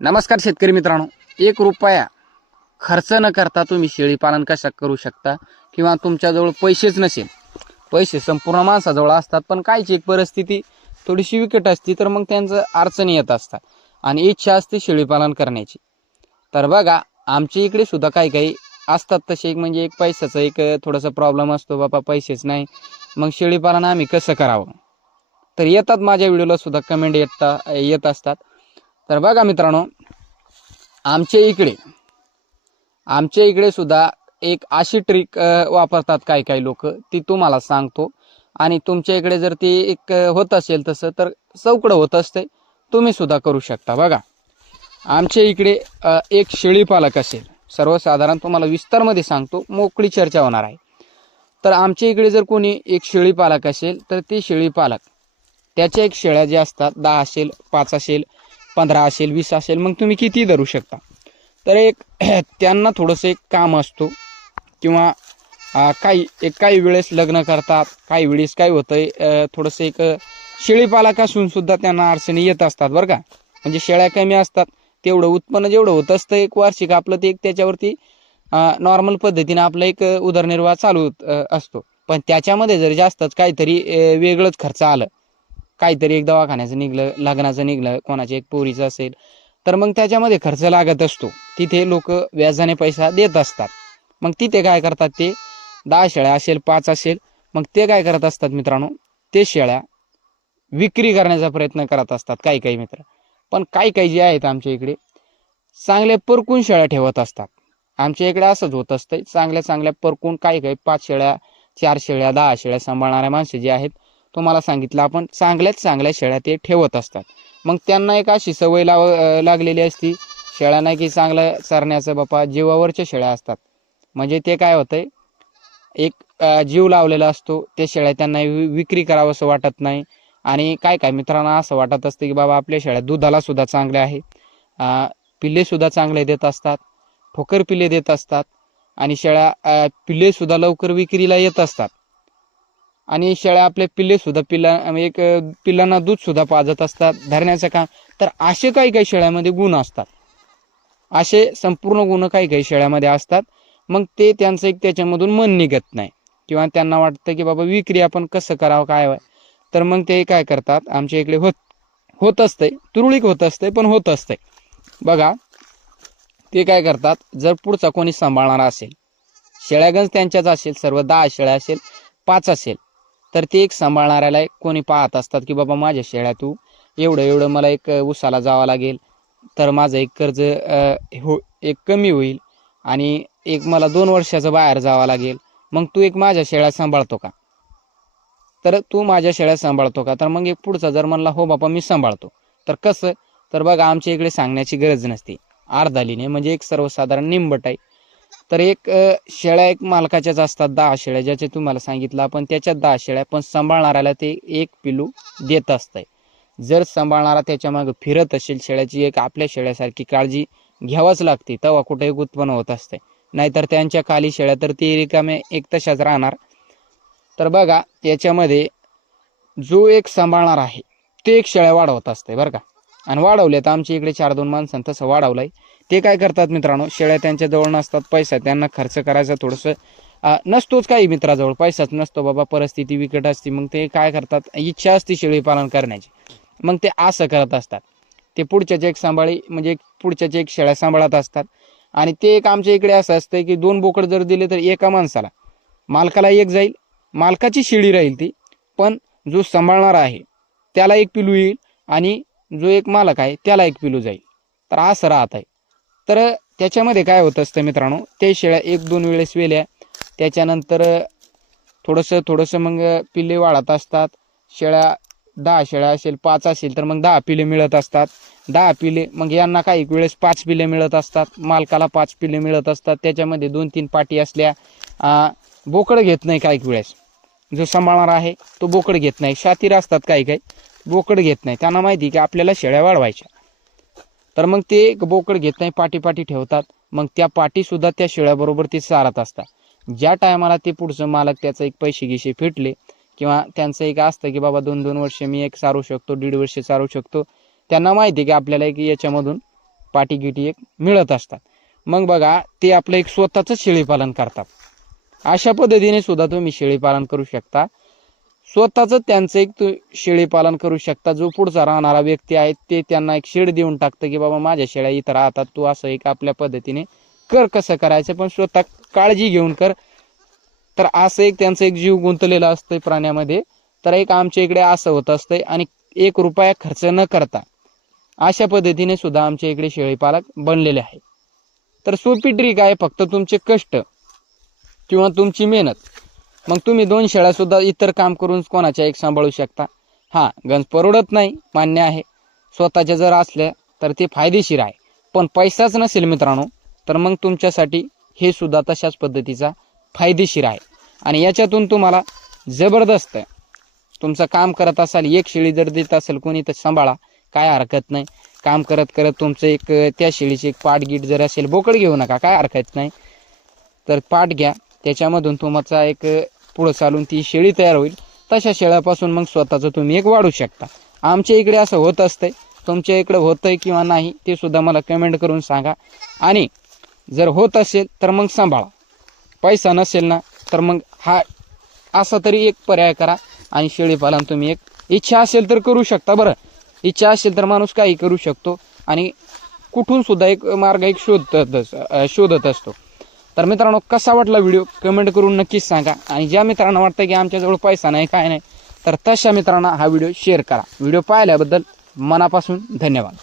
नमस्कार शेतकरी मित्रांनो, 1 रुपया खर्च न करता तुम्ही शेळी पालन कशा करू शकता किंवा तुमच्याजवळ पैसेच नसेल, पैसे संपूर्ण माणसाजवळ असतात पण कायची एक परिस्थिती थोडीशी विकट असती तर मग त्यांचं अडचणी येत असतात आणि इच्छा असते शेळी पालन करण्याची। तर बघा आमच्या इकडे सुद्धा काही असतात तसे म्हणजे एक पैशाचा एक थोडासा प्रॉब्लेम असतो, बाबा पैसेच नाही, मग शेळी पालन आम्ही कसं करावं। तर येतात माझ्या व्हिडिओला सुद्धा कमेंट येत असतात। तर बघा मित्रांनो, आमच्या इकडे सुद्धा एक अशी ट्रिक वापरतात काही लोक, ती तुम्हाला सांगतो आणि तुमच्या इकडे जर ती एक होत असेल तसं तर चौकडं होत असते, तुम्ही सुद्धा करू शकता। बघा आमच्या इकडे एक शेळी पालक असेल, सर्वसाधारण तुम्हाला विस्तारमध्ये सांगतो, मोकळी चर्चा होणार आहे। तर आमच्या इकडे जर कोणी एक शेळी पालक असेल तर ती शेळी पालक त्याच्या एक शेळ्या ज्या असतात 10 असेल, 5 असेल, 15 असेल, 20 असेल, मग तुम्ही किती धरू शकता। तर एक त्यांना थोडंसं एक काम असतो किंवा काही वेळेस लग्न करतात, काही वेळेस काय होतंय थोडंसं एक शेळी पालक असून सुद्धा त्यांना अडचणी येत असतात बरं का। म्हणजे शेळ्या कमी असतात, तेवढं उत्पन्न जेवढं होत असतं एक वार्षिक आपलं ते एक त्याच्यावरती नॉर्मल पद्धतीने आपलं एक उदरनिर्वाह चालू असतो। पण त्याच्यामध्ये जर जास्तच काहीतरी वेगळंच खर्च आलं, काहीतरी एक दवाखान्याचं निघलं, लग्नाचं निघलं, कोणाच्या एक पोरीचं असेल, तर मग त्याच्यामध्ये खर्च लागत असतो। तिथे लोक व्याजाने पैसा देत असतात। मग तिथे काय करतात, ते 10 शेळ्या असेल, 5 असेल, मग ते काय करत असतात मित्रांनो, ते शेळ्या विक्री करण्याचा प्रयत्न करत असतात काही मित्र। पण काही जे आहेत आमच्या इकडे चांगल्या परकून शेळ्या ठेवत असतात। आमच्या इकडे असंच होत असतं, चांगल्या परकून काही 5 शेळ्या, 4 शेळ्या, 10 शेळ्या सांभाळणाऱ्या माणसं जे आहेत, तुम्हाला सांगितलं आपण, चांगल्या शेळ्या ते ठेवत असतात। मग त्यांना एक अशी सवय लागलेली असती शेळ्यांना की चांगलं चरण्याचं, बापा जीवावरच्या शेळ्या असतात, म्हणजे ते काय होतंय, एक जीव लावलेला असतो, ते शेळ्या त्यांना विक्री करावं असं वाटत नाही। आणि काय मित्रांना असं वाटत असतं की बाबा आपल्या शेळ्या दुधाला सुद्धा चांगल्या आहे, पिल्ले सुद्धा चांगले देत असतात, ठोकर पिल्ले देत असतात आणि शेळ्या पिल्ले सुद्धा लवकर विक्रीला येत असतात आणि शेळ्या आपले पिल्ले सुद्धा पिल्लांना दूध सुद्धा पाजत असतात, धरण्याचं काम। तर असे काही शेळ्यामध्ये गुण असतात, असे संपूर्ण गुण काही शेळ्यामध्ये असतात। मग ते त्यांचं एक त्याच्यामधून मन निघत नाही किंवा त्यांना वाटतं की बाबा विक्री आपण कसं करावं काय, तर मग ते काय करतात, आमच्या इकडे होत असतंय, तुरळीक होत असतंय पण होत असतंय। बघा ते काय करतात, जर पुढचा कोणी सांभाळणारा असेल, शेळ्यागंज त्यांच्याच असेल, सर्व 10 शेळ्या असेल, 5 असेल, तर ते एक सांभाळणाऱ्याला कोणी पाहत असतात की बाबा माझ्या शेळ्या तू एवढं मला एक उसाला जावं लागेल, तर माझं एक कर्ज एक कमी होईल आणि एक मला 2 वर्षाचं बाहेर जावं लागेल, मग तू एक माझ्या शेळ्या सांभाळतो का, तर तू माझ्या शेळ्या सांभाळतो का। तर मग एक पुढचा जर म्हणला हो बाबा मी सांभाळतो, तर कसं, तर बघा आमच्या इकडे सांगण्याची गरज नसते, अर्धालीने म्हणजे एक सर्वसाधारण निंबट आहे। तर एक शेळ्या एक मालकाच्याच असतात 10 शेळ्या, ज्याचे तुम्हाला सांगितलं आपण, त्याच्यात 10 शेळ्या, पण सांभाळणाऱ्याला ते एक पिलू देत असतंय। जर सांभाळणारा त्याच्या मागे फिरत असेल, शेळ्याची एक आपल्या शेळ्यासारखी काळजी घ्यावाच लागते, तेव्हा कुठे एक उत्पन्न होत असते, नाहीतर त्यांच्या खाली शेळ्या तर ती रिकामे एक तशाच राहणार। तर बघा याच्यामध्ये जो एक सांभाळणार आहे ते एक शेळ्या वाढवत असते बरं का, आणि वाढवले तर आमच्या इकडे 4-2 माणसांनी तसं वाढवलंय। ते काय करतात मित्रांनो, शेळ्या त्यांच्या जवळ नसतात, पैसा त्यांना खर्च करायचा थोडंसं नसतोच, काही मित्राजवळ पैसाच नसतो बाबा, परिस्थिती विकट असते, मग ते काय करतात, इच्छा असते शेळी पालन करण्याची, मग ते असं करत असतात, ते पुढच्याचे एक म्हणजे पुढच्याचे एक शेळ्या सांभाळत असतात। आणि ते एक आमच्या इकडे असं असतं की 2 बोकड जर दिले तर एका माणसाला, मालकाला एक जाईल, मालकाची शेळी राहील ती, पण जो सांभाळणार आहे त्याला एक पिलू येईल आणि जो एक मालक आहे त्याला एक पिलू जाईल, तर असं राहत आहे। तर त्याच्यामध्ये काय होत असतं मित्रांनो, ते शेळ्या 1-2 वेळेस वेल्या, त्याच्यानंतर थोडंसं मग पिल्ले वाढत असतात। शेळ्या 10 शेळ्या असेल, 5 असेल, तर मग 10 पिल्ले मिळत असतात, 10 पिल्ले, मग यांना काही वेळेस 5 पिल्ले मिळत असतात, मालकाला 5 पिल्ले मिळत असतात। त्याच्यामध्ये 2-3 पाटी असल्या, बोकड घेत नाही काही वेळेस, जो सांभाळणार आहे तो बोकड घेत नाही, शातीर असतात काही बोकड घेत नाही, त्यांना माहिती की आपल्याला शेळ्या वाढवायच्या, तर मग ते बोकड घेत नाही, पाटी ठेवतात। मग त्या पाटी सुद्धा त्या शेळ्याबरोबर ते चारत असतात। ज्या टायमाला ते पुढचं मालक त्याचं एक पैसे गिशे फिटले किंवा त्यांचं एक असतं की बाबा 2-2 वर्ष मी एक चारू शकतो, 1.5 वर्ष चारू शकतो, त्यांना माहिती की आपल्याला एक याच्यामधून पाटीगिटी एक मिळत असतात. मग बघा ते आपलं एक स्वतःच शेळीपालन करतात. अशा पद्धतीने सुद्धा तुम्ही शेळीपालन करू शकता. स्वतःच त्यांचं एक शेळीपालन करू शकता. जो पुढचा राहणारा व्यक्ती आहे ते त्यांना एक शेड देऊन टाकतं की बाबा माझ्या शेळ्या इथं राहतात, तू असं एक आपल्या पद्धतीने कर, कसं करायचं पण स्वतः काळजी घेऊन कर. तर असं एक त्यांचं एक जीव गुंतलेला असतंय प्राण्यामध्ये. तर एक आमच्या इकडे असं होत असतंय आणि 1 रुपया खर्च न करता अशा पद्धतीने सुद्धा आमच्या इकडे शेळीपालक बनलेले आहे. तर सोपी ट्रिक आहे, फक्त तुमचे कष्ट किंवा तुमची मेहनत. मग तुम्ही 2 शेळ्या सुद्धा इतर काम करून कोणाच्या एक सांभाळू शकता. हा, गंज परवडत नाही, मान्य आहे. स्वतःच्या जर असल्या तर ते फायदेशीर आहे. पण पैसाच नसेल मित्रांनो तर मग तुमच्यासाठी हे सुद्धा तशाच पद्धतीचा फायदेशीर आहे. आणि याच्यातून तुम्हाला जबरदस्त तुमचं काम करत असाल, 1 शेळी जर देत असेल कोणी तर सांभाळा, काय हरकत नाही. काम करत करत तुमचं एक त्या शेळीचे एक पाठगीट जर असेल, बोकड घेऊ नका, काय हरकत नाही. तर पाठ घ्या, त्याच्यामधून तुमचा एक पुढं चालून ती शेळी तयार होईल. तशा शेळ्यापासून मग स्वतःचं तुम्ही एक वाढू शकता. आमच्या इकडे असं होत असतंय. तुमच्या इकडे होतंय किंवा नाही ते सुद्धा मला कमेंट करून सांगा. आणि जर होत असेल तर मग सांभाळा. पैसा नसेल ना तर मग हा असा तरी एक पर्याय करा. आणि शेळीपालन तुम्ही एक इच्छा असेल तर करू शकता. बरं, इच्छा असेल तर माणूस काही करू शकतो आणि कुठून सुद्धा एक मार्ग एक शोधत असतो. तर मित्रांनो, कसा वाटला व्हिडिओ कमेंट करून नक्कीच सांगा. आणि ज्या मित्रांना वाटतं की आमच्याजवळ पैसा नाही, काय नाही, तर तशा मित्रांना हा व्हिडिओ शेअर करा. व्हिडिओ पाहिल्याबद्दल मनापासून धन्यवाद.